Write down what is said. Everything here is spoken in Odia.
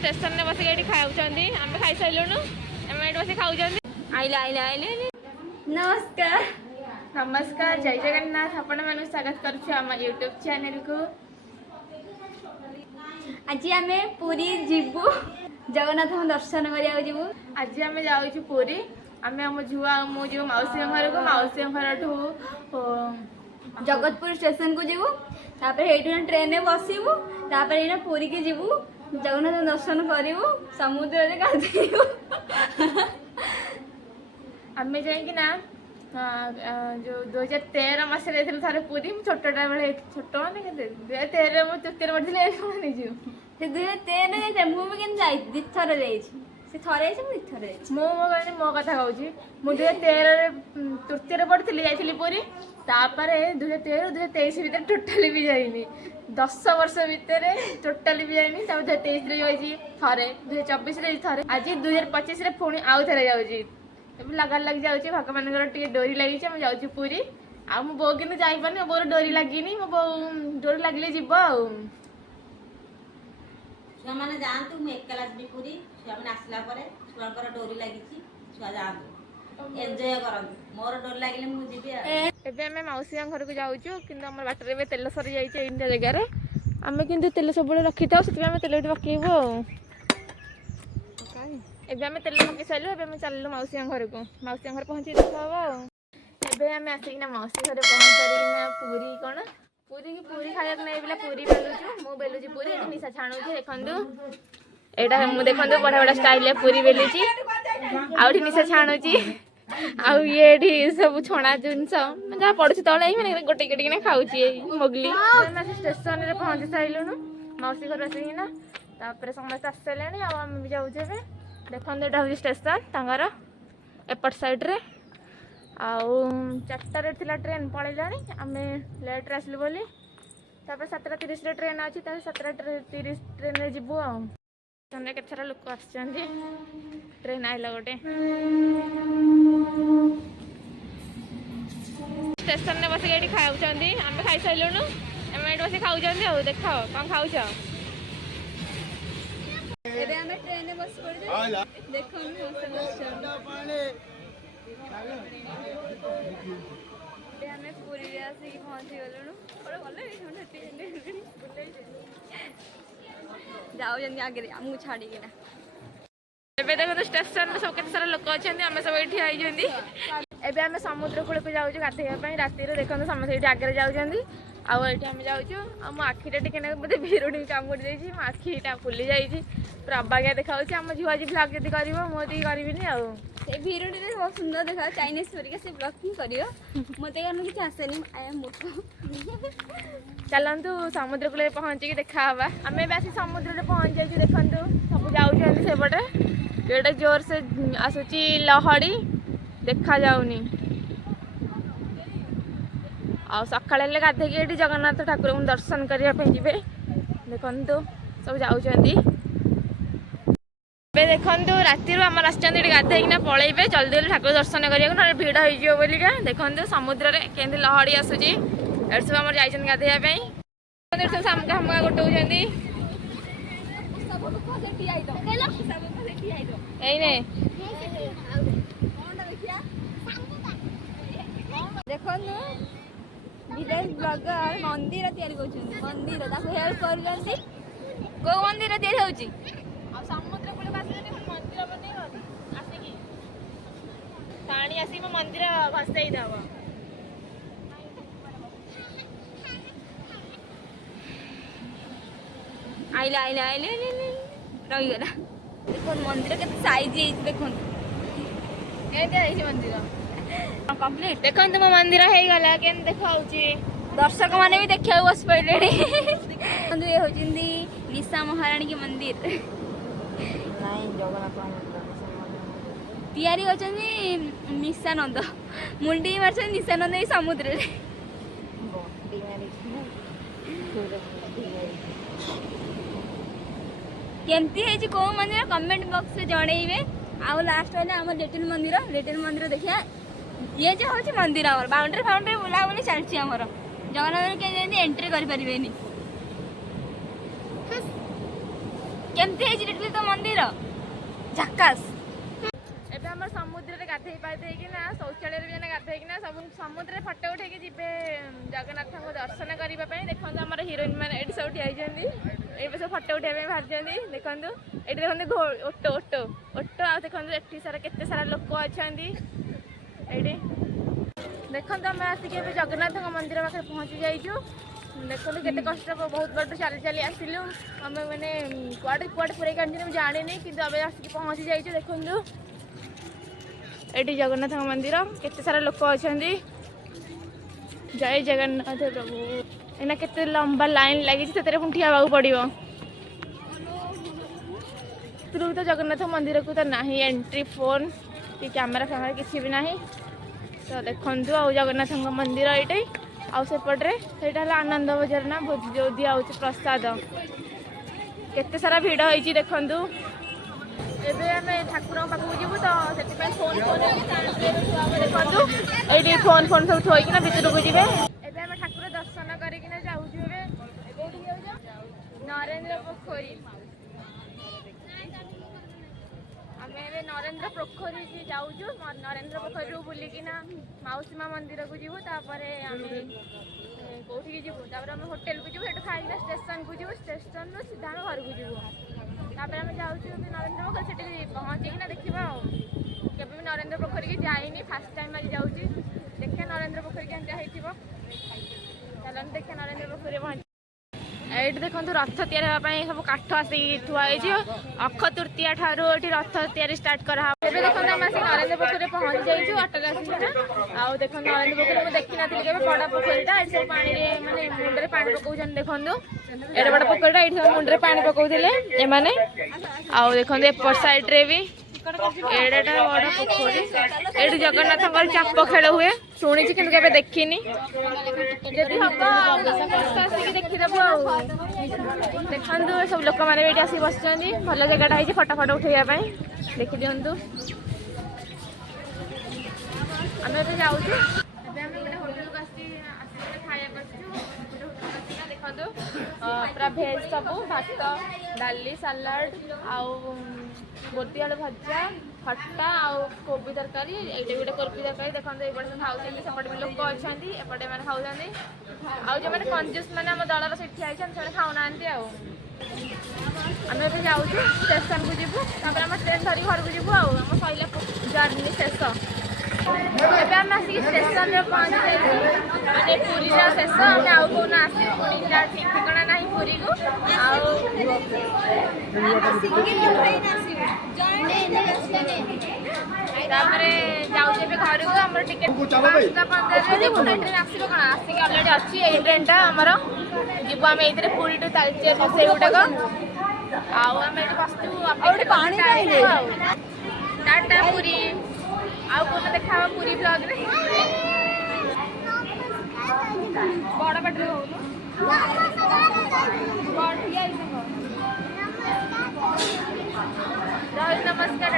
स्टेशन में बस ये खाऊँगी आम खाई सारूँ आम ये बस खाऊँ आइले आइले आइले नमस्कार नमस्कार जय जगन्नाथ आपण मानू स्वागत करुछु आम यूट्यूब चैनल को। आज आम पुरी जीवु जगन्नाथ दर्शन करिया जीवु। आज आम जाऊँ पुरी आम आम झुआ मुझे मौसी घर को मौसी घर जगतपुर स्टेशन को जीवु तापर ट्रेन में बसबू तापर पुरी के जीवु जगन्नाथ दर्शन करूँ समुद्र में गाधेबू। आम जाइकिना जो 2013 मसीह थे पुरी छोटा बेले छोट मैंने 2013 मुझे तृतीय पढ़ी से 2013 मुझे दिथर से थरे मो मो कथा कहूँ मुझे 2013 तृतीय पढ़ी जाइली पुरी तापर 2013 2023 भर टोटाली भी जाइनी 10 वर्ष भितर टोटाली भी जाइनी 2023 जाइए थे 2024 थे आज 2025 पुणी आउ थे जाऊँगी लगार लग जाऊँगी भगवान टे डोरी लगी जाऊँ पुरी आ मो बो कि जापारे बोर डोरी लगी मो बो डोरी लगे जीव छुआ मैंने जातु मुझे एकला जी पूरी छुआ मैंने आसला छुआ डोरी लगी छुआ जातु एंजॉय करंतु मोर डोरी लगे मुझे आम मौसी घर को जाऊँ कि बाटर तेल सरी जाइए इंडिया जगार आम कि तेल सब रखी था से तेल पकेबू एबे आम तेल पकई सारू एवं चलू मौसी घर को मौसी घर पहुँची देखा एवं आम आसिकना मौसी घर पहुँचना पूरी कौन पूरी की पूरी खाया नहीं बोला पूरी बेलुचु मु बेलुची पूरी ये निशा छाणुची देखंतु एटा मु देखंतु बड़ा बड़ा स्टाइल पूरी बेलुची आउठी निशा छाणुची आउ ये सब छणा जिनस जहाँ पड़ुची तले ही मैंने गोटे गोटे खाऊची मोगली स्टेशन रे पहुँची सारूँ मौसी घर आसिकिना तापर समस्त आस सारे आम भी जाऊँ देखो यहाँ हूँ स्टेशन तांगर एपट साइड रे आउ 4टारे थिला ट्रेन पलैला आम लेट्रे आसलु बोली तापर 7:30 ट्रेन अच्छी 7:30 ट्रेन रे जीवु के सारा लोक आस ट्रेन आइला गोटे स्टेशन में बस ये खाऊँ आम खाई सारूँ आम ये बस खाऊँ देख कौन खाऊ एबे हमें ट्रेन में बस पड़ देखो हमें पूरी आसिक पहुँची गलुणु जाऊँ आगे आमको छाड़ीना एबे देखो स्टेशन में सब केते सारा लोक अच्छा आम सब ये एबे आम समुद्र कूल को जाऊँ गाधेवाई रातिर देखते समस्त ये आगे जाऊँ आम जाऊँ मो आखिटा टे बोलते भिरुणी कामुड़ी देती मो आखिटा फुली जाइए पूरा अबागिया देखा आम झुआ जी ब्लग जब कर मोदी करनी से भिरुणी बहुत सुंदर देखा चाइनीज तरीके से ब्लॉगिंग कर मत किसी आसेनी आया मूर्ख चलतु समुद्र कूल पहुँचिकी देखा आम आसी समुद्र पहुँच जाइए देखु सब जाऊँ सेपटे जोटा जोर से आसूची लहड़ी देखा जाऊनी आ सका गाधे ये जगन्नाथ ठाकुर को दर्शन करने देखु सब जाऊँगी देखु राति आम आसते गाधेना पलैबे जल्दी जल्दी ठाकुर दर्शन करा भिड़ हो बोलिका देखु समुद्र में केमती लहड़ी आसूची एट सब आम जा गाधेवाई सब सामका हमका गोटाऊँगी देखो विलेज ब्लॉगर मंदिर तैयारी कर मंदिर हेल्प कर कौ मंदिर तैयारी हो समुद्र कूल मंदिर बन आसिकी पानी आसिक मंदिर भसई दब आइले आइले आइले रहीगला देखो मंदिर के साइज देखो मंदिर कंप्लीट देखो मो मंदिर हो गला के देखा दर्शक माने भी देखा बस पड़े ये होती निशा महाराणी के मंदिर तैयारी होती निशानंद मुंडी मार निशानंद ये समुद्र केमती कौ मंदिर कमेंट बॉक्स में जनइबे आउ लास्ट है आम लिटिल मंदिर देखिए ये जो हूँ मंदिर आम बाउंड्री फाउंड्री बुलाबुली चलती आमर जगन्नाथ के एंट्री करें କେମିତି ହେଇଛି ଲିଟିଲ ତ ମନ୍ଦିର ଝାକାସ୍। ଏବେ ଆମର ସମୁଦ୍ରରେ ଗାଧେଇ ପାଧେଇକିନା ଶୌଚାଳୟରେ ବି ଗାଧେଇକିନା ସବୁ ସମୁଦ୍ରରେ ଫଟୋ ଉଠେଇକି ଯିବେ ଜଗନ୍ନାଥଙ୍କୁ ଦର୍ଶନ କରିବା ପାଇଁ। ଦେଖନ୍ତୁ ଆମର ହିରୋଇନ୍ ମାନେ ଏଠି ସବୁ ଠିଆ ହେଇଛନ୍ତି, ଏବେ ସବୁ ଫଟୋ ଉଠେଇବା ପାଇଁ ବାହାରିଛନ୍ତି। ଦେଖନ୍ତୁ ଏଠି ଦେଖନ୍ତୁ ଓଟୋ ଓଟୋ ଓଟୋ, ଆଉ ଦେଖନ୍ତୁ ଏଠି ସାରା କେତେ ସାରା ଲୋକ ଅଛନ୍ତି ଏଇଠି। ଦେଖନ୍ତୁ ଆମେ ଆସିକି ଏବେ ଜଗନ୍ନାଥଙ୍କ ମନ୍ଦିର ପାଖରେ ପହଞ୍ଚି ଯାଇଛୁ। ଦେଖନ୍ତୁ କେତେ କଷ୍ଟ, ବହୁତ ବାଟ ଚାଲି ଚାଲି ଆସିଲୁ ଆମେ, ମାନେ କୁଆଡ଼େ କୁଆଡ଼େ ପୁରେଇକି ଆଣିଛୁ ମୁଁ ଜାଣିନି, କିନ୍ତୁ ଏବେ ଆସିକି ପହଞ୍ଚି ଯାଇଛୁ। ଦେଖନ୍ତୁ ଏଠି ଜଗନ୍ନାଥଙ୍କ ମନ୍ଦିର, କେତେ ସାରା ଲୋକ ଅଛନ୍ତି। ଜୟ ଜଗନ୍ନାଥ ପ୍ରଭୁ। ଏଇନା କେତେ ଲମ୍ବା ଲାଇନ୍ ଲାଗିଛି, ସେଥିରେ ପୁଣି ଠିଆ ହେବାକୁ ପଡ଼ିବ। ଭିତରକୁ ତ ଜଗନ୍ନାଥ ମନ୍ଦିରକୁ ତ ନାହିଁ ଏଣ୍ଟ୍ରି, ଫୋନ୍ କି କ୍ୟାମେରା ଫ୍ୟାମେରା କିଛି ବି ନାହିଁ। ତ ଦେଖନ୍ତୁ ଆଉ ଜଗନ୍ନାଥଙ୍କ ମନ୍ଦିର ଏଇଠି, ଆଉ ସେପଟରେ ସେଇଟା ହେଲା ଆନନ୍ଦ ବଜାର ନା ଯୋଉ ଦିଆ ହେଉଛି ପ୍ରସାଦ। କେତେ ସାରା ଭିଡ଼ ହେଇଛି ଦେଖନ୍ତୁ। ଏବେ ଆମେ ଠାକୁରଙ୍କ ପାଖକୁ ଯିବୁ ତ ସେଥିପାଇଁ ଫୋନ୍ ଦେଖନ୍ତୁ ଏଇଠି ଫୋନ୍ ସବୁ ଥୋଇକିନା ଭିତରକୁ ଯିବେ। ଏବେ ଆମେ ଠାକୁର ଦର୍ଶନ କରିକିନା ଯାଉଛୁ। ଏବେ କୋଉଠିକି ଯାଉଛୁ? ନରେନ୍ଦ୍ର ପୋଖରୀ। ଆମେ ଏବେ ନରେନ୍ଦ୍ର ପୋଖରୀ ଯାଉଛୁ। ନରେନ୍ଦ୍ର ପୋଖରୀରୁ ବୁଲିକିନା ମାଉସୀ ମା ମନ୍ଦିରକୁ ଯିବୁ। ତାପରେ ଆମେ କୋଉଠିକି ଯିବୁ? ତାପରେ ଆମେ ହୋଟେଲକୁ ଯିବୁ, ସେଠୁ ଖାଇକିନା ଷ୍ଟେସନକୁ ଯିବୁ, ଷ୍ଟେସନରୁ ସିଧା ଆମେ ଘରକୁ ଯିବୁ। ତାପରେ ଆମେ ଯାଉଛୁ ନରେନ୍ଦ୍ର ପୋଖରୀ, ସେଠି ପହଞ୍ଚିକିନା ଦେଖିବା ଆଉ। କେବେ ବି ନରେନ୍ଦ୍ର ପୋଖରୀକି ଯାଇନି, ଫାର୍ଷ୍ଟ ଟାଇମ୍ ଆଜି ଯାଉଛି। ଦେଖିବା ନରେନ୍ଦ୍ର ପୋଖରୀ କେମିତି ହେଇଥିବ। ଚାଲନ୍ତୁ ଦେଖିବା ନରେନ୍ଦ୍ର ପୋଖରୀରେ ପହଞ୍ଚି। ଏଇଠି ଦେଖନ୍ତୁ ରଥ ତିଆରି ହେବା ପାଇଁ ସବୁ କାଠ ଆସିକି ଥୁଆ ହେଇଛି। ଅକ୍ଷୟ ତୃତୀୟା ଠାରୁ ଏଠି ରଥ ତିଆରି ଷ୍ଟାର୍ଟ କରାହବ। ଏବେ ଦେଖନ୍ତୁ ଆମେ ଆସିକି ନରେନ୍ଦ୍ର ପୋଖରୀରେ ପହଞ୍ଚି ଯାଇଛୁ ଅଟୋରେ ଆସିକିନା। ଆଉ ଦେଖନ୍ତୁ ନରେନ୍ଦ୍ର ପୋଖରୀ ମୁଁ ଦେଖିନଥିଲି କେବେ, ବଡ଼ ପୋଖରୀଟା। ଏଠି ସବୁ ପାଣିରେ ମାନେ ମୁଣ୍ଡରେ ପାଣି ପକାଉଛନ୍ତି। ଦେଖନ୍ତୁ ଏଡ଼େ ବଡ଼ ପୋଖରୀଟା, ଏଇଠି ସବୁ ମୁଣ୍ଡରେ ପାଣି ପକାଉଥିଲେ ଏମାନେ। ଆଉ ଦେଖନ୍ତୁ ଏପଟ ସାଇଡ଼୍ରେ ବି ଏଡ଼େଟା ବଡ଼ ପୋଖରୀ। ଏଇଠି ଜଗନ୍ନାଥଙ୍କର ଚାପ ଖେଳ ହୁଏ, ଶୁଣିଛି କିନ୍ତୁ କେବେ ଦେଖିନି। ଯଦି ହବ ଆସିକି ଦେଖିଦେବୁ ଆଉ। ଦେଖନ୍ତୁ ସବୁ ଲୋକମାନେ ବି ଏଠି ଆସିକି ବସିଛନ୍ତି। ଭଲ ଜାଗାଟା ହେଇଛି ଫଟୋ ଫଟୋ ଉଠେଇବା ପାଇଁ, ଦେଖିଦିଅନ୍ତୁ। ଆମେ ଏବେ ଯାଉଛୁ। ଏବେ ଆମେ ଗୋଟେ ହୋଟେଲକୁ ଆସିକି ଖାଇବାକୁ ଆସିଛୁ। ଗୋଟେ ହୋଟେଲକୁ ଆସିକିନା ଦେଖନ୍ତୁ ପୁରା ଭେଜ୍ ସବୁ, ଭାତ, ଡାଲି, ସାଲାଡ଼, ଆଉ ବୋଦିଆଳୁ ଭଜା, ଖଟା, ଆଉ କୋବି ତରକାରୀ। ଏଇଟା ବି ଗୋଟେ କୋବି ତରକାରୀ। ଦେଖନ୍ତୁ ଏଇପଟେ ସବୁ ଖାଉଛନ୍ତି, ସେପଟେ ବି ଲୋକ ଅଛନ୍ତି, ଏପଟେ ଏମାନେ ଖାଉଛନ୍ତି। ଆଉ ଯେଉଁମାନେ କଞ୍ଜୁସ୍ ମାନେ ଆମ ଦଳର ସେଠି ଠିଆ ହେଇଛନ୍ତି ସେମାନେ ଖାଉନାହାନ୍ତି ଆଉ। ଆମେ ଏବେ ଯାଉଛୁ ଷ୍ଟେସନକୁ ଯିବୁ, ତାପରେ ଆମ ଟ୍ରେନ୍ ଧରିକି ଘରକୁ ଯିବୁ ଆଉ। ଆମ ସଇଲା ଜର୍ଣ୍ଣି ଶେଷ। ଏବେ ଆମେ ଆସିକି ଷ୍ଟେସନରେ ପହଞ୍ଚି ଯାଇଛୁ, ମାନେ ପୁରୀର ଶେଷ। ଆମେ ଆଉ କୋଉଦିନ ଆସିବୁ, ପୁଣି ଠିକ୍ ଠିକଣା ନାହିଁ ପୁରୀକୁ। ଆଉ ତାପରେ ଯାଉଛି ଏବେ ଘରକୁ। ଆମର ଟିକେଟ୍ 5:15ରେ ଯିବୁ। ଟ୍ରେନ୍ ଆସିବ କଣ, ଆସିକି ଅଲରେଡ଼ି ଅଛି ଏଇ ଟ୍ରେନ୍ଟା ଆମର। ଯିବୁ ଆମେ ଏଇଥିରେ ପୁରୀ ଟୁ ତାଳଚେର ସେଇଗୁଡ଼ାକ। ଆଉ ଆମେ ଏଠି ବସିଛୁ ଅପେକ୍ଷା ଆଉ। ଟାଟା ପୁରୀ। ଆଉ କୋଉଦିନ ଦେଖା ହବ ପୁରୀ ବ୍ଲଗରେ। ବଡ଼ ପାଟିରେ ହଉନୁ, ଜୟ ନମସ୍କାର।